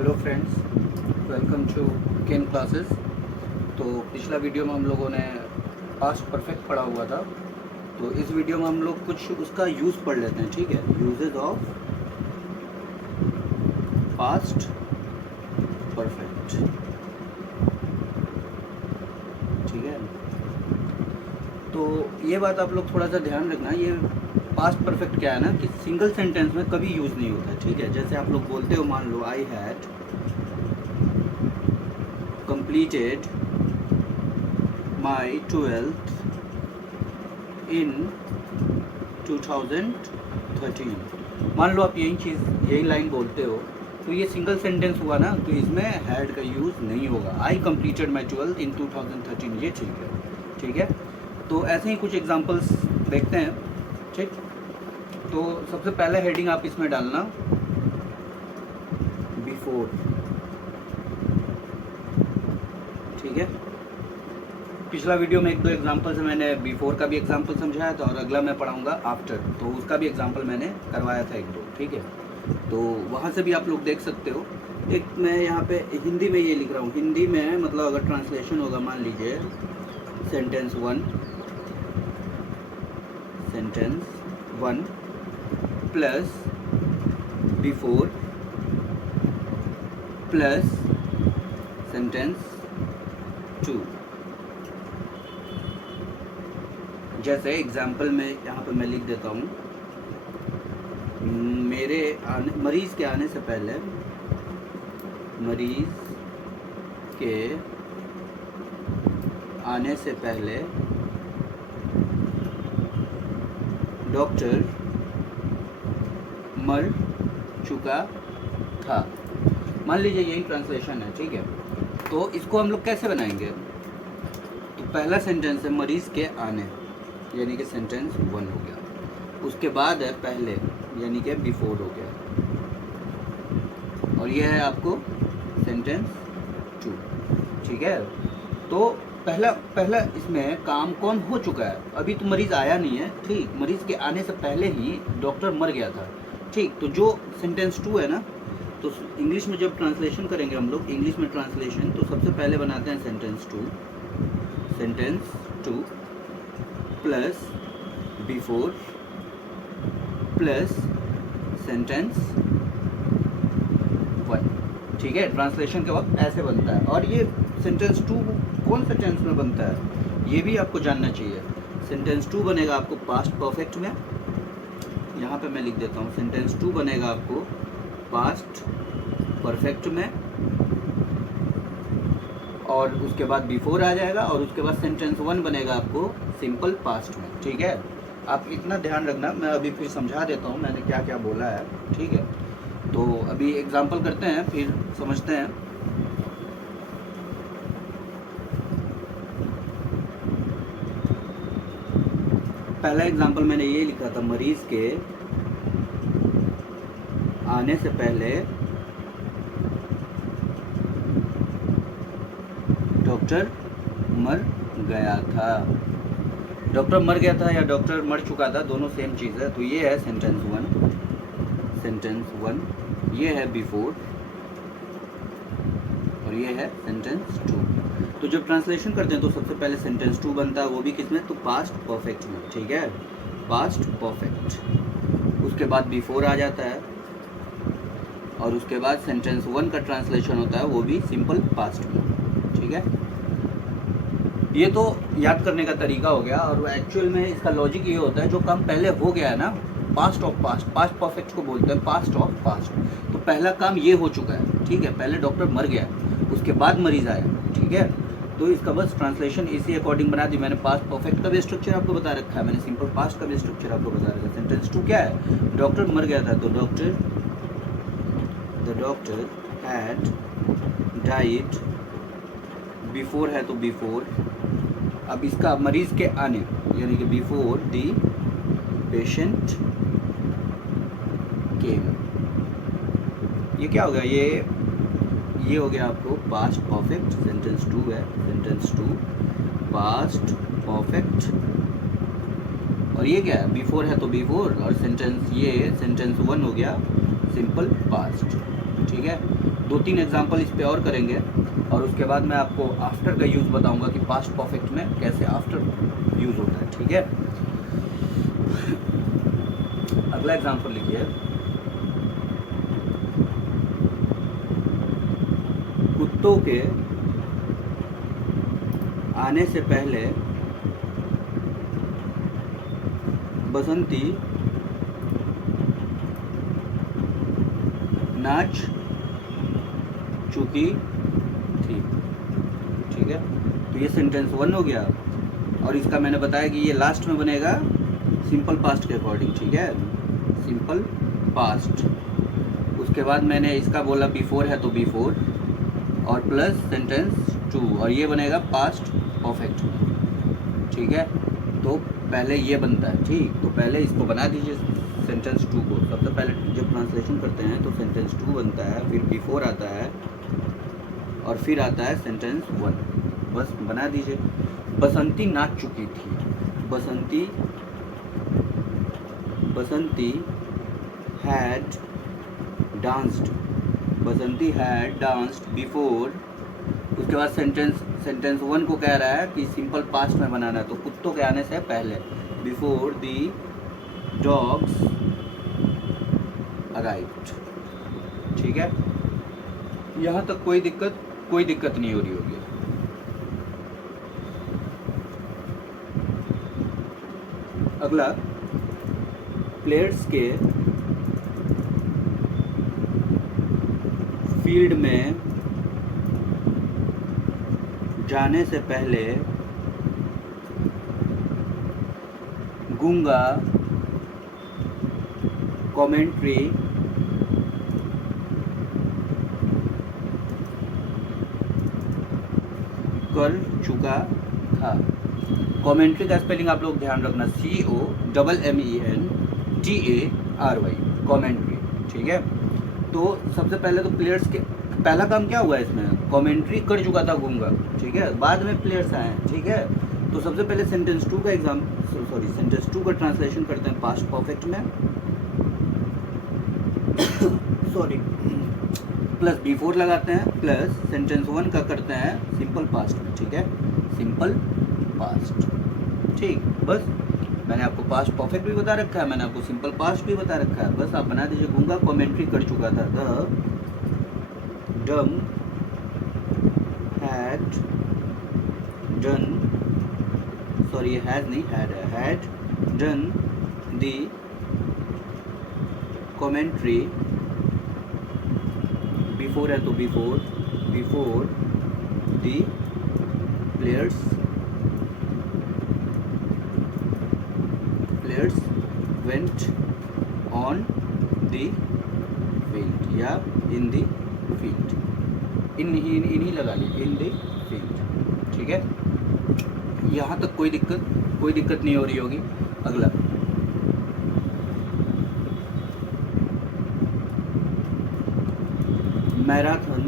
Hello friends, welcome to Ken classes. तो पिछला video में हम लोगों ने पास्ट परफेक्ट पढ़ा हुआ था। तो इस वीडियो में हम लोग कुछ उसका यूज़ पढ़ लेते हैं, ठीक है। यूजेज ऑफ पास्ट परफेक्ट, ठीक है। तो ये बात आप लोग थोड़ा सा ध्यान रखना, ये पास्ट परफेक्ट क्या है ना कि सिंगल सेंटेंस में कभी यूज़ नहीं होता, ठीक है। जैसे आप लोग बोलते हो, मान लो I had completed my 12th in 2013। मान लो आप यही लाइन बोलते हो, तो ये सिंगल सेंटेंस हुआ ना, तो इसमें हैड का यूज़ नहीं होगा। आई कंप्लीटेड माई 12th इन 2013, ये ठीक है, ठीक है। तो ऐसे ही कुछ एग्जांपल्स देखते हैं, ठीक। तो सबसे पहले हेडिंग आप इसमें डालना बिफोर, ठीक है। पिछला वीडियो में एक दो एग्जांपल से मैंने बिफोर का भी एग्जांपल समझाया था, और अगला मैं पढ़ाऊंगा आफ्टर, तो उसका भी एग्जांपल मैंने करवाया था एक दो, ठीक है। तो वहाँ से भी आप लोग देख सकते हो। एक मैं यहाँ पे हिंदी में ये लिख रहा हूँ, हिंदी में मतलब अगर ट्रांसलेशन होगा, मान लीजिए sentence one plus before plus sentence 2। जैसे एग्जाम्पल में यहाँ पे मैं लिख देता हूँ, मरीज़ के आने से पहले, मरीज़ के आने से पहले डॉक्टर मर चुका था। मान लीजिए यही ट्रांसलेशन है, ठीक है। तो इसको हम लोग कैसे बनाएंगे? तो पहला सेंटेंस है मरीज़ के आने, यानी कि सेंटेंस 1 हो गया। उसके बाद है पहले, यानी कि बिफोर हो गया, और यह है आपको सेंटेंस 2, ठीक है। तो पहला इसमें काम कौन हो चुका है? अभी तो मरीज़ आया नहीं है, ठीक। मरीज़ के आने से पहले ही डॉक्टर मर गया था, ठीक। तो जो सेंटेंस 2 है ना, तो इंग्लिश में जब ट्रांसलेशन करेंगे हम लोग, इंग्लिश में ट्रांसलेशन, तो सबसे पहले बनाते हैं sentence 2 plus before plus sentence 1, ठीक है। ट्रांसलेशन के वक्त ऐसे बनता है। और ये सेंटेंस 2 कौन से टेंस में बनता है, ये भी आपको जानना चाहिए। सेंटेंस 2 बनेगा आपको पास्ट परफेक्ट में, यहाँ पे मैं लिख देता हूँ, सेंटेंस 2 बनेगा आपको पास्ट परफेक्ट में, और उसके बाद बिफोर आ जाएगा, और उसके बाद सेंटेंस 1 बनेगा आपको सिंपल पास्ट में, ठीक है। आप इतना ध्यान रखना, मैं अभी फिर समझा देता हूँ मैंने क्या क्या बोला है, ठीक है। तो अभी एग्जांपल करते हैं, फिर समझते हैं। पहला एग्जांपल मैंने ये लिखा था, मरीज़ के आने से पहले डॉक्टर मर गया था। डॉक्टर मर गया था या डॉक्टर मर चुका था, दोनों सेम चीज़ है। तो ये है सेंटेंस 1, ये है बिफोर, और ये है सेंटेंस 2। तो जब ट्रांसलेशन करते हैं तो सबसे पहले सेंटेंस 2 बनता है, वो भी किसमें? तो पास्ट परफेक्ट में, ठीक है, पास्ट परफेक्ट। उसके बाद बिफोर आ जाता है, और उसके बाद सेंटेंस 1 का ट्रांसलेशन होता है, वो भी सिंपल पास्ट में, ठीक है। ये तो याद करने का तरीका हो गया, और एक्चुअल में इसका लॉजिक ये होता है, जो काम पहले हो गया है ना, past of past, past perfect को बोलते हैं पास्ट ऑफ पास्ट। तो पहला काम ये हो चुका है, ठीक है। पहले डॉक्टर मर गया, उसके बाद मरीज़ आया, ठीक है। तो इसका बस ट्रांसलेशन इसी अकॉर्डिंग बना दी मैंने। पास्ट परफेक्ट का भी स्ट्रक्चर आपको बता रखा है मैंने, सिंपल पास्ट का भी स्ट्रक्चर आपको बता रखा है। सेंटेंस 2 क्या है? डॉक्टर मर गया था, तो the doctor had died, before है तो बिफोर। अब इसका मरीज़ के आने, यानी कि बिफोर द पेशेंट केम, ये क्या हो गया? ये हो गया आपको पास्ट परफेक्ट, सेंटेंस 2 है, सेंटेंस 2 पास्ट परफेक्ट। और ये क्या है? बिफोर है तो बिफोर, और सेंटेंस 1 हो गया सिंपल पास्ट, ठीक है। 2-3 एग्जांपल इस पे और करेंगे और उसके बाद मैं आपको आफ्टर का यूज़ बताऊंगा कि पास्ट परफेक्ट में कैसे आफ्टर यूज़ होता है, ठीक है। अगला एग्जांपल लिखिए, कुत्तों के आने से पहले बसंती नाच चुकी थी, ठीक है। तो ये सेंटेंस 1 हो गया और इसका मैंने बताया कि ये लास्ट में बनेगा सिंपल पास्ट के अकॉर्डिंग, ठीक है, सिंपल पास्ट। उसके बाद मैंने इसका बोला बिफोर है तो बिफोर और प्लस सेंटेंस 2 और ये बनेगा पास्ट परफेक्ट, ठीक है। तो पहले ये बनता है, ठीक। तो पहले इसको बना दीजिए सेंटेंस 2 को। सबसे पहले जब ट्रांसलेशन करते हैं तो सेंटेंस 2 बनता है, फिर बिफोर आता है और फिर आता है सेंटेंस 1। बस बना दीजिए। बसंती नाच चुकी थी, बसंती हैड डांस्ड बिफोर। उसके बाद सेंटेंस 1 को कह रहा है कि सिंपल पास्ट में बनाना है, तो कुत्तों के आने से पहले, बिफोर दी डॉग्स अराइव्ड, ठीक है। यहाँ तक कोई दिक्कत नहीं हो रही होगी। अगला, प्लेयर्स के फील्ड में जाने से पहले गूंगा कमेंट्री कर चुका था। कमेंट्री का स्पेलिंग आप लोग ध्यान रखना, COMMENTARY, कमेंट्री, ठीक है। तो सबसे पहले तो प्लेयर्स के पहला काम क्या हुआ है इसमें, कमेंट्री कर चुका था गूंगा, ठीक है, बाद में प्लेयर्स आए, ठीक है। तो सबसे पहले सेंटेंस 2 का ट्रांसलेशन करते हैं पास्ट परफेक्ट में, प्लस बिफोर लगाते हैं, प्लस सेंटेंस 1 का करते हैं सिंपल पास्ट में, ठीक है, सिंपल पास्ट, ठीक। बस मैंने आपको पास्ट परफेक्ट भी बता रखा है, मैंने आपको सिंपल पास्ट भी बता रखा है, बस आप बना दीजिए। गूंगा कमेंट्री कर चुका था, the dumb had done, sorry has नहीं, had done the commentary, before है तो before the players went on the field या इन द फील्ड, इन्हीं लगा ली, इन द फील्ड, ठीक है। यहाँ तक कोई दिक्कत नहीं हो रही होगी। अगला, मैराथन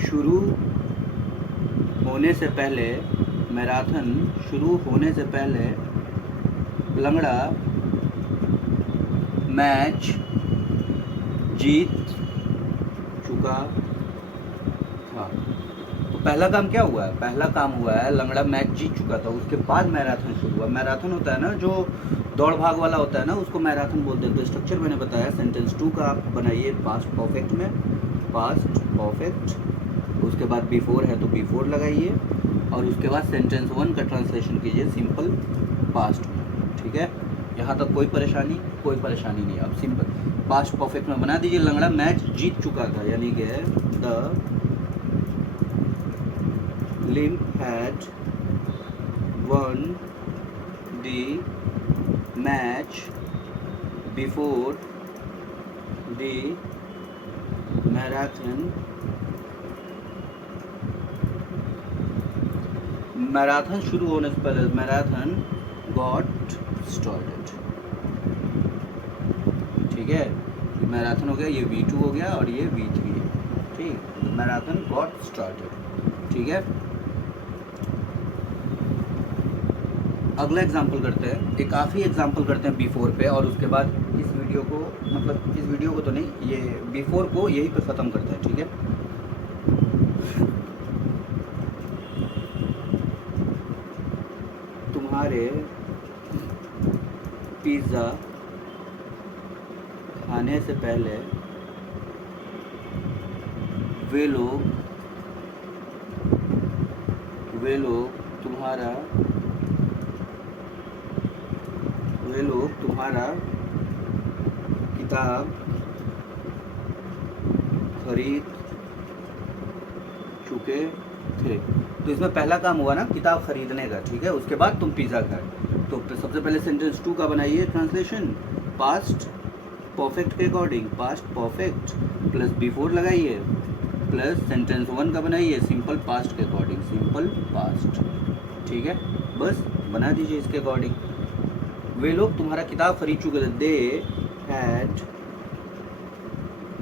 शुरू होने से पहले लंगड़ा मैच जीत चुका था। तो पहला काम क्या हुआ है, पहला काम हुआ है लंगड़ा मैच जीत चुका था, उसके बाद मैराथन शुरू हुआ। मैराथन होता है ना जो दौड़ भाग वाला होता है ना, उसको मैराथन बोलते हैं। तो स्ट्रक्चर मैंने बताया, सेंटेंस 2 का आप बनाइए पास्ट परफेक्ट में, पास्ट परफेक्ट, उसके बाद बिफोर है तो बिफोर लगाइए और उसके बाद सेंटेंस 1 का ट्रांसलेशन कीजिए सिंपल पास्ट में, ठीक है। यहाँ तक कोई परेशानी नहीं। अब सिंपल पास्ट परफेक्ट में बना दीजिए, लंगड़ा मैच जीत चुका था, यानी कि the limp had one the match before the marathon शुरू होने से पहले मैराथन गॉट स्टार्टेड, ठीक है। मैराथन हो गया, ये V2 हो गया और ये V3 है, ठीक। मैराथन गॉट स्टार्टेड, ठीक है। अगला एग्जांपल करते हैं, एक काफ़ी एग्जांपल करते हैं बिफोर पे, और उसके बाद इस वीडियो को, मतलब इस वीडियो को तो नहीं, ये बिफोर को यहीं पे ख़त्म करते हैं, ठीक है। तुम्हारे पिज़्ज़ा खाने से पहले वे लोग तुम्हारा किताब खरीद चुके थे। तो इसमें पहला काम हुआ ना किताब खरीदने का, ठीक है। उसके बाद तुम पिज़्ज़ा खाए। तो सबसे पहले सेंटेंस 2 का बनाइए ट्रांसलेशन, पास्ट परफेक्ट के according, past perfect plus before लगाइए, प्लस सेंटेंस 1 का बनाइए सिंपल पास्ट के अकॉर्डिंग, सिंपल पास्ट, ठीक है। बस बना दीजिए इसके अकॉर्डिंग। वे लोग तुम्हारा किताब खरीद चुके थे, they had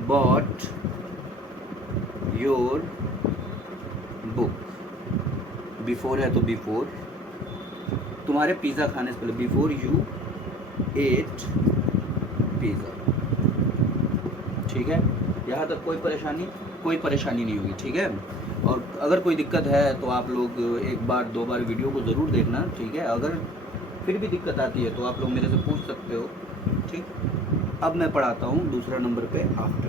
bought your book, before है तो बिफोर, तुम्हारे पिज़्ज़ा खाने से पहले, बिफोर यू एट पिज़्ज़ा, ठीक है। यहाँ तक कोई परेशानी नहीं होगी, ठीक है। और अगर कोई दिक्कत है तो आप लोग एक बार दो बार वीडियो को ज़रूर देखना, ठीक है। अगर फिर भी दिक्कत आती है तो आप लोग मेरे से पूछ सकते हो, ठीक। अब मैं पढ़ाता हूँ दूसरा नंबर पे आफ्टर,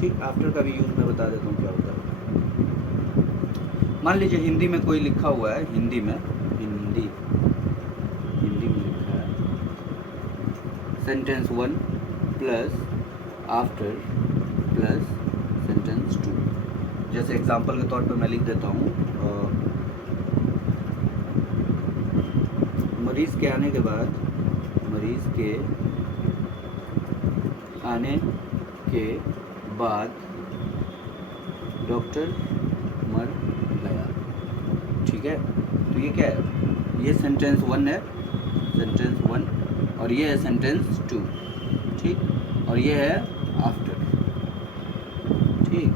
ठीक। आफ्टर का भी यूज़ मैं बता देता हूँ क्या होता है। मान लीजिए हिंदी में कोई लिखा हुआ है, हिंदी में लिखा है sentence 1 plus after plus sentence 2। जैसे एग्जांपल के तौर पे मैं लिख देता हूँ, मरीज़ के आने के बाद डॉक्टर मर गया, ठीक है। तो ये क्या है, ये सेंटेंस 1 है, सेंटेंस 1, और ये है सेंटेंस 2, ठीक। और ये है आफ्टर, ठीक।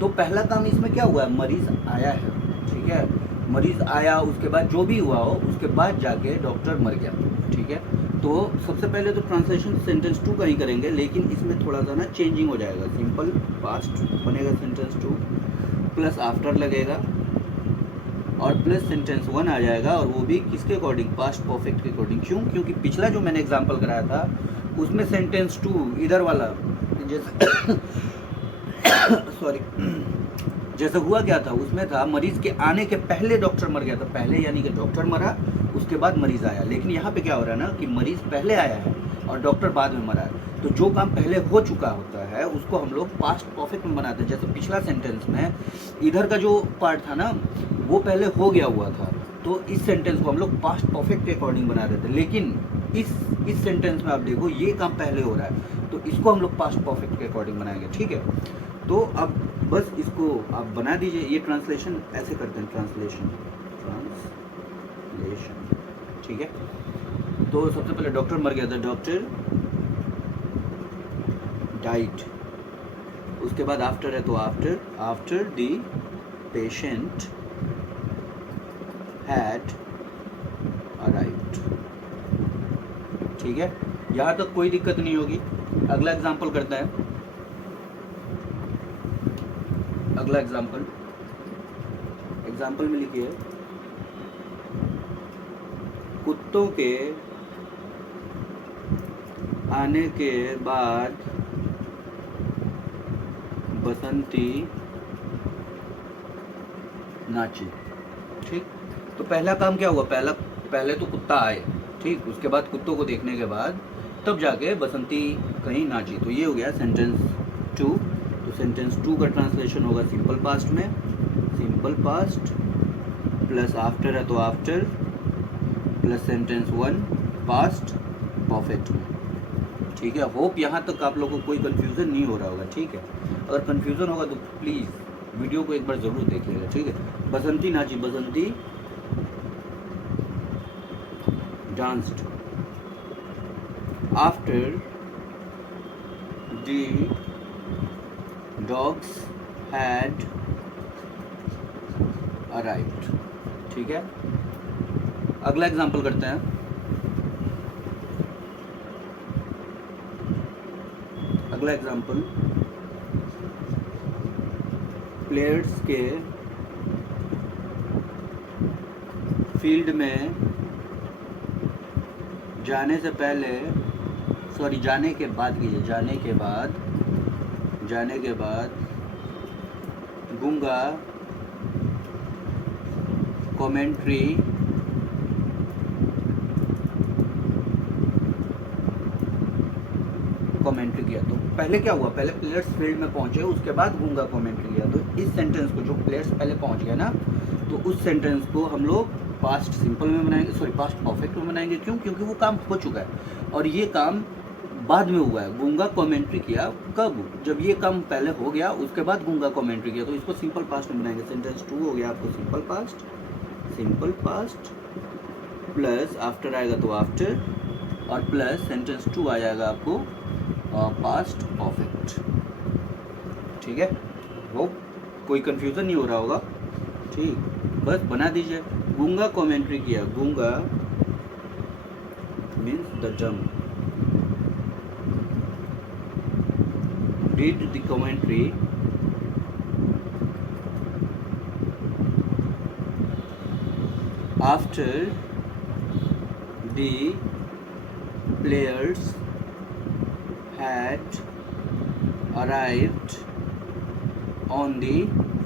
तो पहला काम इसमें क्या हुआ है, मरीज़ आया है, ठीक है। मरीज़ आया, उसके बाद जो भी हुआ हो, उसके बाद जाके डॉक्टर मर गया, ठीक है। तो सबसे पहले तो ट्रांसलेशन सेंटेंस 2 का ही करेंगे, लेकिन इसमें थोड़ा सा ना चेंजिंग हो जाएगा। सिंपल पास्ट बनेगा सेंटेंस 2, प्लस आफ्टर लगेगा, और प्लस सेंटेंस 1 आ जाएगा, और वो भी किसके अकॉर्डिंग, पास्ट परफेक्ट के अकॉर्डिंग। क्यों? क्योंकि पिछला जो मैंने एग्जांपल कराया था उसमें सेंटेंस 2 इधर वाला जैसे सॉरी जैसे हुआ क्या था, उसमें था मरीज़ के आने के पहले डॉक्टर मर गया था, पहले यानी कि डॉक्टर मरा, उसके बाद मरीज़ आया। लेकिन यहाँ पे क्या हो रहा है ना कि मरीज़ पहले आया है और डॉक्टर बाद में मरा है। तो जो काम पहले हो चुका होता है उसको हम लोग पास्ट परफेक्ट में बनाते हैं। जैसे पिछला सेंटेंस में इधर का जो पार्ट था ना वो पहले हो गया हुआ था, तो इस सेंटेंस को हम लोग पास्ट परफेक्ट के अकॉर्डिंग बना देते हैं। लेकिन इस सेंटेंस में आप देखो ये काम पहले हो रहा है, तो इसको हम लोग पास्ट परफेक्ट के अकॉर्डिंग बनाएंगे, ठीक है। तो अब बस इसको आप बना दीजिए। ये ट्रांसलेशन ऐसे करते हैं, ट्रांसलेशन, ठीक है। तो सबसे पहले डॉक्टर मर गया था, डॉक्टर डाइड। उसके बाद आफ्टर है तो after the patient had arrived, ठीक है। यहाँ तक कोई दिक्कत नहीं होगी। अगला एग्जाम्पल करते हैं। अगला एग्जाम्पल में लिखिए, कुत्तों के आने के बाद बसंती नाची, ठीक। तो पहला काम क्या हुआ, पहले तो कुत्ता आए, ठीक। उसके बाद कुत्तों को देखने के बाद तब जाके बसंती कहीं नाची। तो ये हो गया सेंटेंस 2। तो सेंटेंस 2 का ट्रांसलेशन होगा सिंपल पास्ट में, सिंपल पास्ट प्लस आफ्टर है तो after plus sentence 1 past perfect में, ठीक है। होप यहाँ तक आप लोगों को कोई कन्फ्यूज़न नहीं हो रहा होगा, ठीक है। अगर कन्फ्यूज़न होगा तो प्लीज़ वीडियो को एक बार ज़रूर देखिएगा, ठीक है। बसंती नाची, Basanti danced, after the dogs had arrived, ठीक है। अगला एग्जांपल करते हैं। अगला एग्जांपल, प्लेयर्स के फील्ड में जाने से पहले, सॉरी जाने के बाद कीजिए, जाने के बाद गूंगा कमेंट्री किया। तो पहले क्या हुआ, पहले प्लेयर्स फील्ड में पहुंचे, उसके बाद गूंगा कमेंट्री किया। तो इस सेंटेंस को, जो प्लेयर्स पहले पहुंच गया ना, तो उस सेंटेंस को हम लोग पास्ट सिंपल में बनाएंगे, सॉरी पास्ट परफेक्ट में बनाएंगे। क्यों? क्योंकि वो काम हो चुका है और ये काम बाद में हुआ है। गूंगा कमेंट्री किया कब? जब ये काम पहले हो गया, उसके बाद गूंगा कमेंट्री किया, तो इसको सिंपल पास्ट में बनाएंगे। सेंटेंस 2 हो गया आपको सिंपल पास्ट प्लस आफ्टर आएगा तो आफ्टर, और प्लस सेंटेंस 2 आ जाएगा आपको पास्ट परफेक्ट। ठीक है, वो कोई कंफ्यूजन नहीं हो रहा होगा। ठीक, बस बना दीजिए। गूंगा कमेंट्री किया, गूंगा मीन्स द डम, did the commentary after the players had arrived on the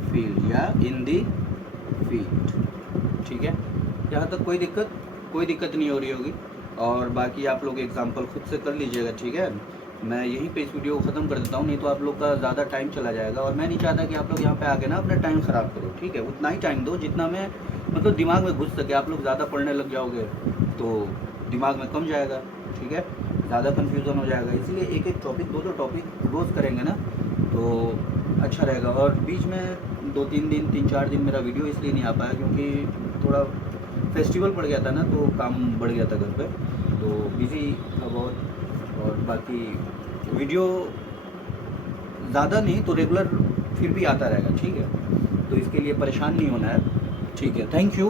field या in the field। ठीक है, यहाँ तक कोई दिक्कत नहीं हो रही होगी, और बाकी आप लोग एग्जाम्पल खुद से कर लीजिएगा। ठीक है, मैं यहीं पे इस वीडियो को ख़त्म कर देता हूँ, नहीं तो आप लोग का ज़्यादा टाइम चला जाएगा, और मैं नहीं चाहता कि आप लोग यहाँ पे आके ना अपना टाइम ख़राब करो। ठीक है, उतना ही टाइम दो जितना में मतलब दिमाग में घुस सके। आप लोग ज़्यादा पढ़ने लग जाओगे तो दिमाग में कम जाएगा। ठीक है, ज़्यादा कन्फ्यूज़न हो जाएगा, इसलिए एक एक टॉपिक, 2-2 टॉपिक रोज़ करेंगे ना तो अच्छा रहेगा। और बीच में 2-3 दिन, 3-4 दिन मेरा वीडियो इसलिए नहीं आ पाया क्योंकि थोड़ा फेस्टिवल पड़ गया था ना, तो काम बढ़ गया था घर पे, तो बिज़ी था बहुत। और बाकी वीडियो ज़्यादा नहीं तो रेगुलर फिर भी आता रहेगा। ठीक है, तो इसके लिए परेशान नहीं होना है। ठीक है, थैंक यू।